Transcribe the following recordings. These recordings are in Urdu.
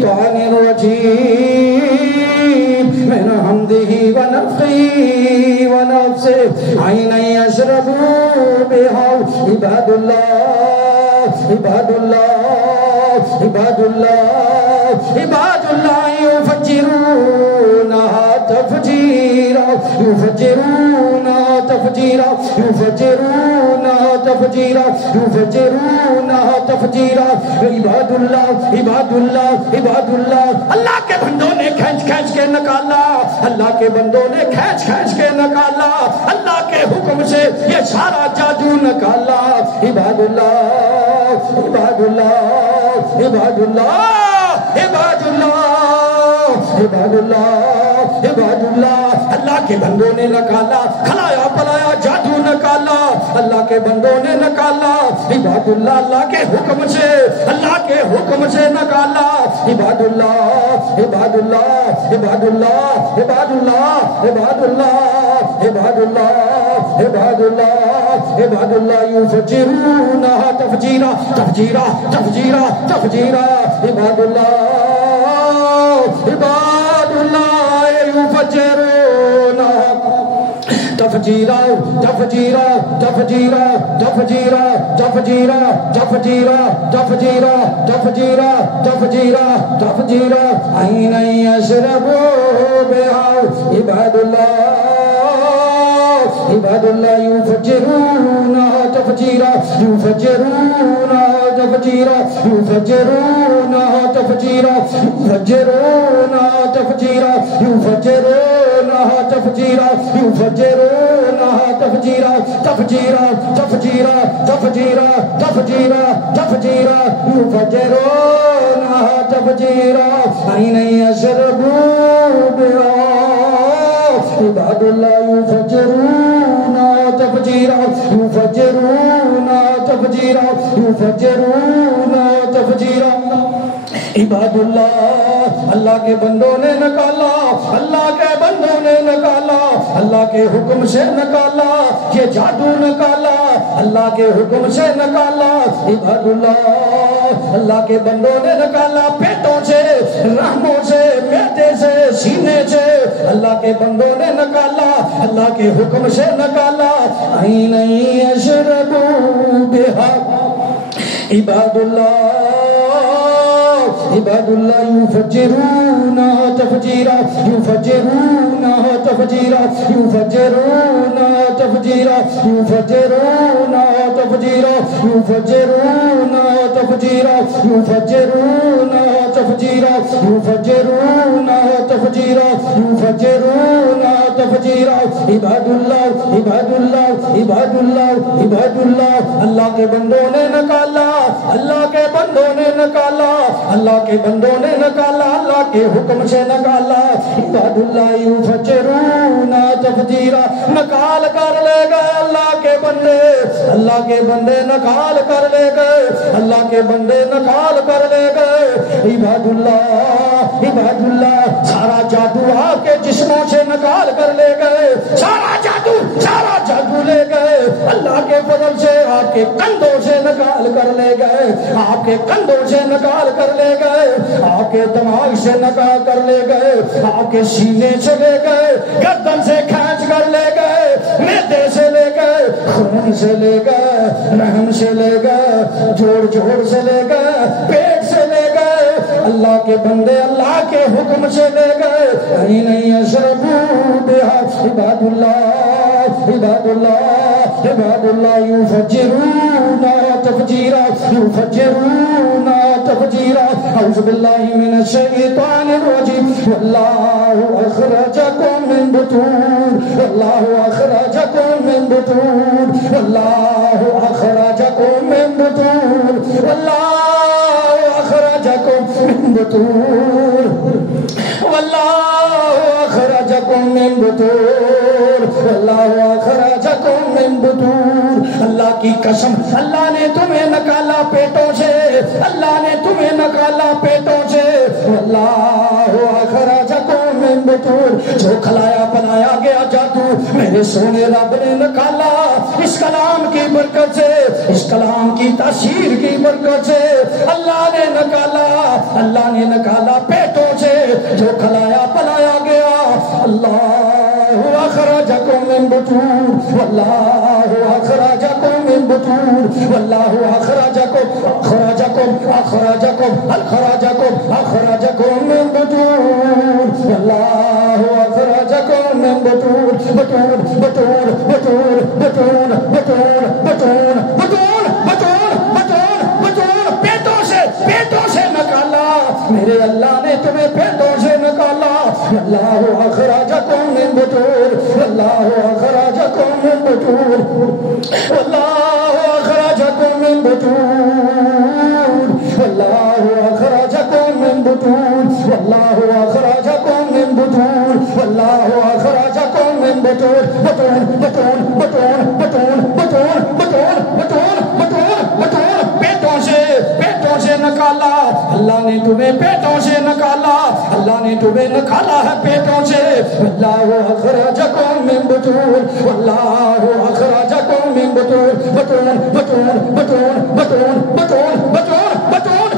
الشيطان الرجيم من حمده ونفخه ونفسه عينا يشرب بها عباد الله عباد الله عباد الله عباد الله يفجرونها تفجيرا يفجرونها تفجيرا يفجرونها تفجيرا يفجرونها تفجيرا عباد الله عباد الله عباد الله اللہ کے بندوں نے کھینچ کھینچ کے نکالا اللہ کے بندوں نے کھینچ کھینچ کے نکالا اللہ کے حکم سے یہ سارا جادو نکالا عباد اللہ عباد اللہ عباد اللہ عباد اللہ عباد اللہ عباد اللہ اللہ کے بندوں نے نکالا کھلایا پلایا جادو نکالا اللہ کے بندوں نے نکالا عباد اللہ اللہ کے حکم سے اللہ کے حکم سے نکالا عباد اللہ عباد اللہ عباد اللہ عباد اللہ عباد اللہ عباد اللہ عباد اللہ عباد اللہ یفجرونها تفجیرا تفجیرا تفجیرا تفجیرا عباد اللہ عباد اللہ یفجرونها تفجیرا تفجیرا تفجیرا تفجیرا تفجیرا تفجیرا تفجیرا تفجیرا تفجیرا تفجیرا عینا یشرب بها عباد اللہ عباد اللہ یفجرونها تفجیرا یفجرونها تفجیرا یفجرونها تفجیرا یفجرونها تفجیرا یفجرونها تفجیرا یفجرونها تفجیرا تفجیرا تفجیرا تفجیرا تفجیرا تفجیرا یفجرونها تفجیرا عینا یشرب بها عباد اللہ یفجرونها تفجیرا یفجرونها تفجیرا یفجرونها تفجیرا عباد اللہ اللہ کے بندوں نے نکالا اللہ کے بندوں نے نکالا اللہ کے حکم سے نکالا یہ جادو نکالا اللہ کے حکم سے نکالا عباد اللہ اللہ کے بندوں نے نکالا پیٹوں سے رحموں سے میدے سے سینے سے اللہ کے بندوں نے نکالا اللہ کے حکم سے نکالا عینا یشرب بها عباد اللہ عباد اللہ یفجرونها تفجیرا یفجرونها تفجیرا یفجرونها تفجیرا یفجرونها تفجیرا یفجرونها تفجیرا یفجرونها تفجیرا یفجرونها تفجیرا یفجرونها تفجیرا عباد اللہ عباد اللہ عباد اللہ عباد اللہ اللہ کے بندوں نے نکالا اللہ کے بندوں نے نکالا اللہ کے بندوں نے نکالا اللہ کے حکم سے نکالا عباد اللہ یفجرونها تفجیرا نکال کر لے گئے اللہ کے بندے نکال کر لے گئے اللہ کے بندے نکال کر لے گئے عباد اللہ سارا جادو آ کے جسموں سے نکال کر لے گئے سارا جادو لے گئے اللہ کے فضل سے آپ کے کندھوں سے نکال کر لے گئے آپ کے کندھوں سے نکال کر لے گئے آپ کے دماغ سے نکال کر لے گئے آپ کے سینے سے لے گئے گردن سے کھینچ کر لے گئے معدے سے لے گئے خون سے لے گئے رحم سے لے گئے جوڑ سے لے گئے پیٹ سے لے گئے اللہ کے بندے اللہ کے حکم سے لے گئے عینا یشرب بها عباد اللہ عباد اللہ عباد اللہ یفجرونها تفجیرا یفجرونها تفجیرا اعوذ باللہ من الشیطان الرجیم واللہ اخرجکم من بطون واللہ اخرجکم من بطون واللہ اخرجکم من بطون واللہ اخرجکم من بطون واللہ اخرجکم من بطون واللہ اخرجکم من بطون اللہ کی قسم اللہ نے تمہیں نکالا پیٹوں سے اللہ نے تمہیں نکالا پیٹوں سے واللہ اخرجکم من بطون جو کھلایا پلایا گیا جادو میرے سونے رب نے نکالا اس کلام کی برکت سے، اس کلام کی تاثیر کی برکت سے اللہ نے نکالا، اللہ نے نکالا پیٹوں سے جو کھلایا پلایا گیا۔ اللہ اخرجکم من بطون واللہ اخرجکم من بطون واللہ اخرجکم من بطون واللہ اخرجکم من بطون بطون بطون بطون بطون بطون بطون بطون بطون بطون بطون پیٹوں سے نکالا میرے اللہ نے تمہیں پیٹوں سے نکالا۔ اللہ اخرجکم من بطون اللہ اخرجکم من بطون اللہ اخرجکم من بطون اللہ اخرجکم من بطون اللہ اخرجکم من بطون اللہ اخرجکم من بطون بطون بطون بطون بطون بطون بطون بطون بطون بطون پیٹوں سے نکالا اللہ نے تمہیں پیٹوں سے نکالا، اللہ نے تمہیں نکالا ہے پیٹوں سے۔ اللہ اخرجکم من بطون اللہ اخرجکم من بطون بطون بطون بطون بطون بطون بطون بطون بطون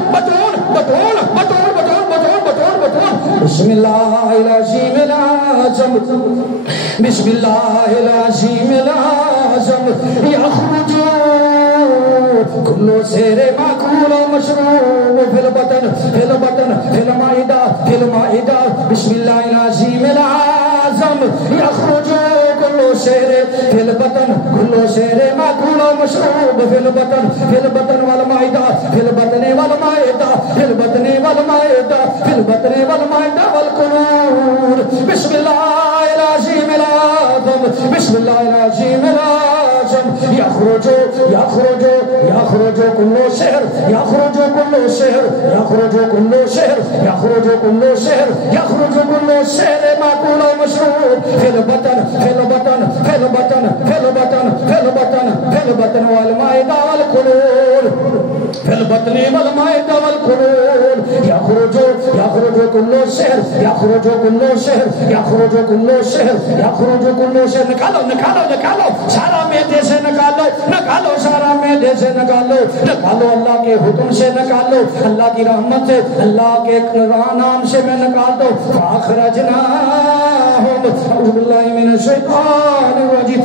بطون بطون بطون بطون بطون بطون بسم اللہ العظیم العظم بسم اللہ العظیم العظم یخرج كل سير معقول ومشروب في البطن في البطن في المعدة في المعدة بسم الله العظيم العظم يخرج كل سير في البطن كل سير معقول ومشروب في البطن في البطن والمعدة في البطن والمعدة في البطن والمعدة في البطن والمعدة والقلوب بسم الله العظيم العظم بسم الله العظيم العظم يخرج يخرج يخرج كل شهر يخرج كل شهر يخرج كل شهر يخرج كل شهر يخرج كل شهر معقول ومشروب في البطن في البطن في البطن في البطن في البطن في البطن والمعدة والقلوب في البطن والمعدة والقلوب يخرج يخرج كل شهر يخرج كل شهر يخرج كل شهر يخرج كل شهر نکالو نکالو نکالو سارا معدے سے نکالو نکالو سارا معدے سے نکالو نکالو اللہ کے حکم سے نکالو اللہ کی رحمت سے اللہ کے نام سے میں نکال دو فاخرجناہم اعوذ باللہ من الشیطان الرجیم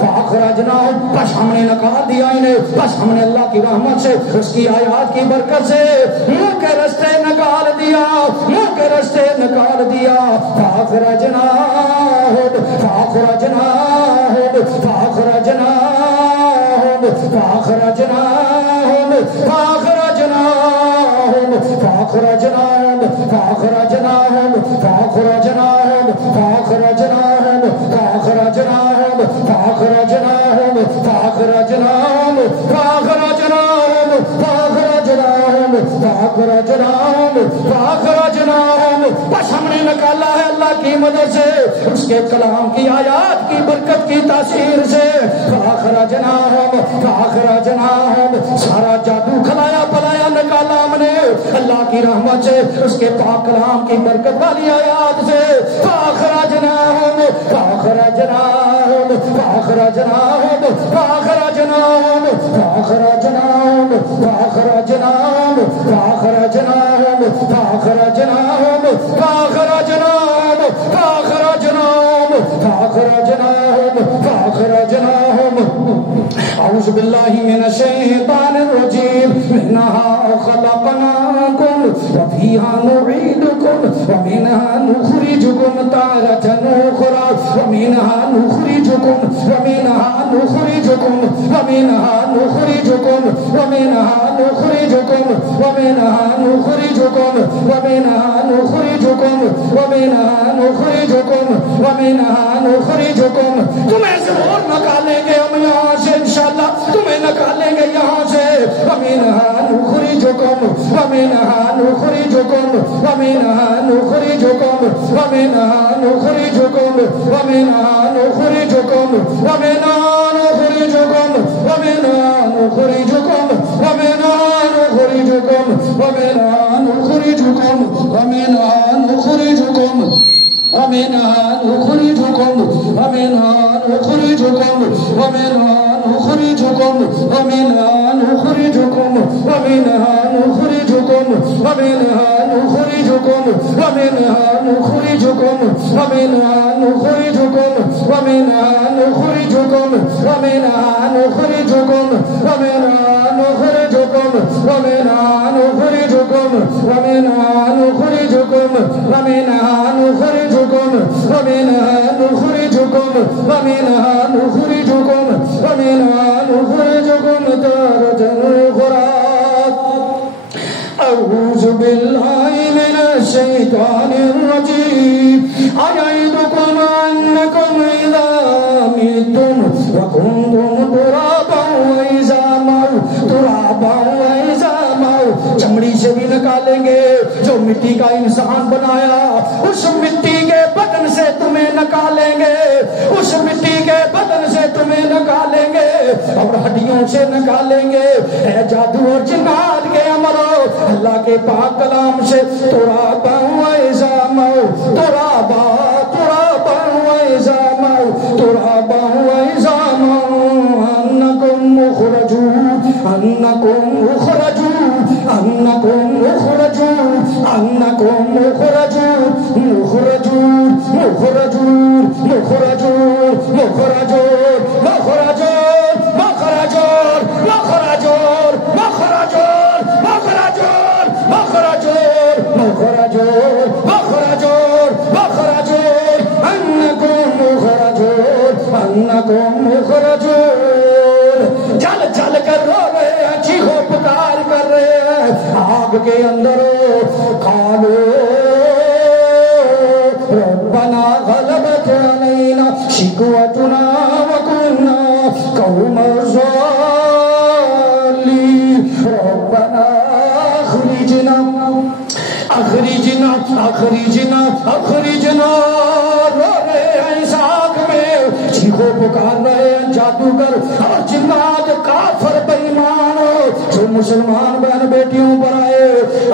فاخرجناہم بس ہم نے نکال دیا انہیں بس ہم نے اللہ کی رحمت سے اس کی آیات کی برکت سے منہ کے رستے نکال دیا منہ کے رستے نکال دیا فاخرجناہم فاخرجناہم فاخرجناہم فاخرجناہم فاخرجناہم فاخرجناہم فاخرجناہم فاخرجناہم فاخرجناہم فاخرجناہم فاخرجناہم فاخرجناہم فاخرجناہم فاخرجناہم فاخرجناہم فاخرجناہم بس ہم نے نکالا ہے اللہ کی مدد سے اس کے کلام کی آیات کی برکت کی تاثیر سے فاخرجناہم فاخرجناہم سارا جادو کھلایا پلایا نکالا ہم نے اللہ کی رحمت سے اس کے پاک کلام کی برکت والی آیات سے فاخرجناہم فاخرجناہم فاخرجناہم فاخرجناہم فاخرجناہم فاخرجناہم فاخرجناہم فاخرجناہم فاخرجناہم فاخرجناہم فاخرجناہم فاخرجناہم اعوذ باللہ من الشیطان الرجیم منہا خلقناکم وفیہا نعیدکم ومنہا نخرجکم تارة اخرى ومنہا نخرجکم ومنہا نخرجکم ومنہا نخرجکم ومنہا نخرجکم ومنہا نخرجکم ومنہا نخرجکم ومنہا نخرجکم ومنہا نخرجکم تمہیں ضرور نکالیں گے ہم یہاں سے انشاءاللہ تمہیں نکالیں گے یہاں سے ومنہا نخرجکم ومنہا نخرجکم ومنہا نخرجکم ومنہا نخرجکم ومنہا نخرجکم ومنہا نخرجکم ومنہا نخرجکم ومنہا نخرجکم ومنہا نخرجکم ومنہا نخرجکم ومنها نخرجكم ومنها نخرجكم ومنها نخرجكم ومنها نخرجكم ومنها نخرجكم ومنها نخرجكم ومنها نخرجكم ومنها نخرجكم ومنها نخرجكم ومنها نخرجكم ومنها نخرجكم ومنها نخرجكم ومنها نخرجكم ومنها نخرجكم ومنها نخرجكم ومنها نخرجكم ومنها نخرجكم تارة أخرى أعوذ بالله من الشيطان الرجيم أيعدكم أنكم إذا متم وكنتم ترابا وعظاما چمڑی سے بھی نکالیں گے جو مٹی کا انسان بنایا اس مٹی کے بدن سے تمہیں نکالیں گے اس مٹی کے بدن سے تمہیں نکالیں گے اور ہڈیوں سے نکالیں گے اے جادو اور جنات کے عملو اللہ کے پاک کلام سے ترابا وعظاما ترابا ترابا وعظاما ترابا وعظاما انکم مخرجون انکم مخرجون انکم مخرجون انکم مخرجون مخرجون مخرجون مخرجون مخرجون مخرجون مخرجون مخرجون مخرجون مخرجون مخرجون مخرجون مخرجون مخرجون انکم مخرجون انکم مخرجون جل جل کر رو رہے ہیں چیخو پکار کر رہے ہیں آگ کے اندر قالو ربنا غلبت علینا شقوتنا وکنا قوم الضالین ربنا اخرجنا اخرجنا اخرجنا اخرجنا رو رہے ہیں اس آگ میں چیخو پکار رہے ہیں جادوگر اور جنات کافر بے ایمان جو مسلمان بہن بیٹیوں پر آئے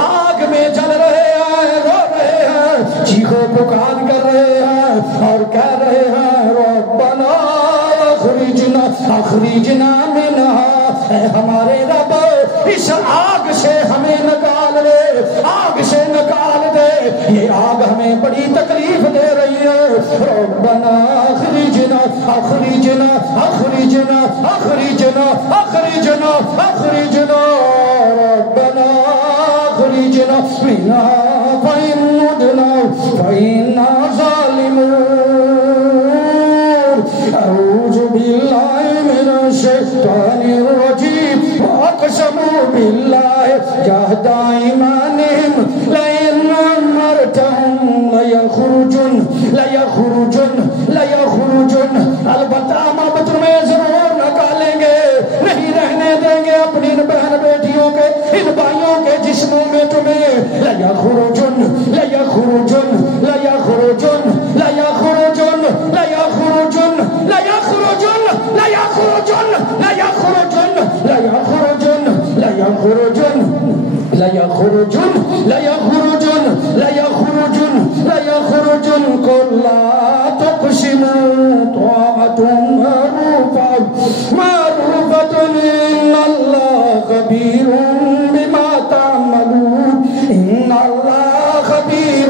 آگ میں جل رہے ہیں رو رہے ہیں چیخو پکار کر رہے ہیں اور کہہ رہے ہیں ربنا اخرجنا اخرجنا منها اے ہمارے رب اس آگ سے ہمیں نکال لے آگ سے نکال دے یہ آگ ہمیں بڑی تکلیف دے رہی ہے ربنا اخرجنا اخرجنا اخرجنا اخرجنا اخرجنا اخرجنا ربنا اخرجنا منها فإن عدنا فإنا ظالمون أعوذ بالله من الشيطان الرجيم وأقسموا بالله جهد أيمانهم لئن أمرتهم ليخرجن ليخرجن ليخرجن البتہ ہم اب تمہیں ضرور نکالیں گے نہیں رہنے دیں گے اپنی ان بہن بیٹیوں کے ان بھائیوں کے جسموں میں تمہیں ليخرجن ليخرجن ليخرجن ليخرجن ليخرجن ليخرجن ليخرجن ليخرجن ليخرجن ليخرجن ليخرجن ليخرجن ليخرجن ليخرجن قل لا تقسموا طاعة معروفة إن الله خبير بما تعملون إن الله خبير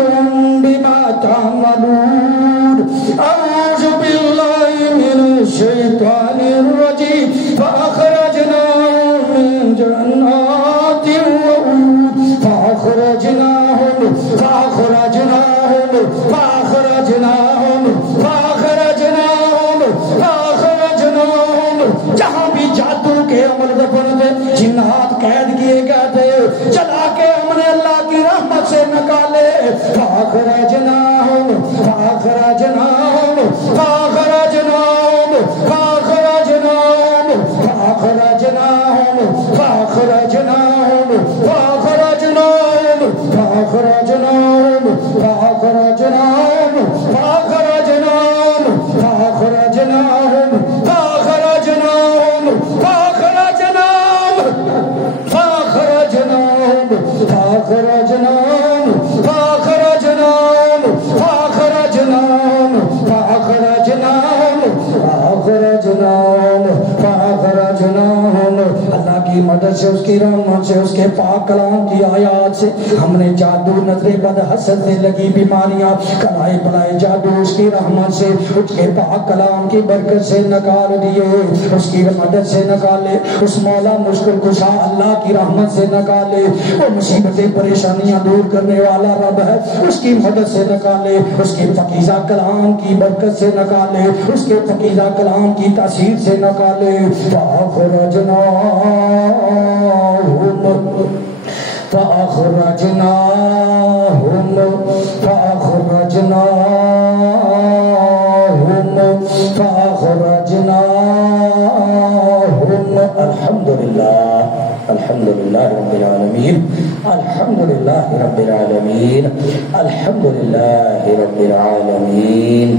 بما تعملون أعوذ بالله من الشيطان الرجيم فأخرجناهم من جنات وعيون فأخرجناهم فأخرجناهم فأخرجناهم فأخرجناهم فأخرجناهم جہاں بھی جادو کے عمل دفن تھے جنات قید کیے گئے تھے چلا کے ہم نے اللہ کی رحمت سے نکالے فأخرجناهم فأخرجناهم فأخرجناهم فأخرجناهم فأخرجناهم فأخرجناهم فأخرجناهم فأخرجناهم فأخرجناهم فأخرجناهم فأخرجناهم فأخرجناهم فأخرجناهم فأخرجناهم فأخرجناهم فأخرجناهم فأخرجناهم سے اس کی رحمت سے اس کے پاک کلام کی آیات سے ہم نے جادو نظر بد حسد سے لگی بیماریاں کلائے بلائے جادو اس کی رحمت سے اس کے پاک کلام کی برکت سے نکال دیے اس کی مدد سے نکالے اس مولا مشکل کشا اللہ کی رحمت سے نکالے وہ مصیبتیں پریشانیاں دور کرنے والا رب ہے اس کی مدد سے نکالے اس کے پاکیزہ کلام کی برکت سے نکالے اس کے پاکیزہ کلام کی تاثیر سے نکالے فأخرجناهم الحمد لله رب العالمين الحمد لله رب العالمين الحمد لله رب العالمين.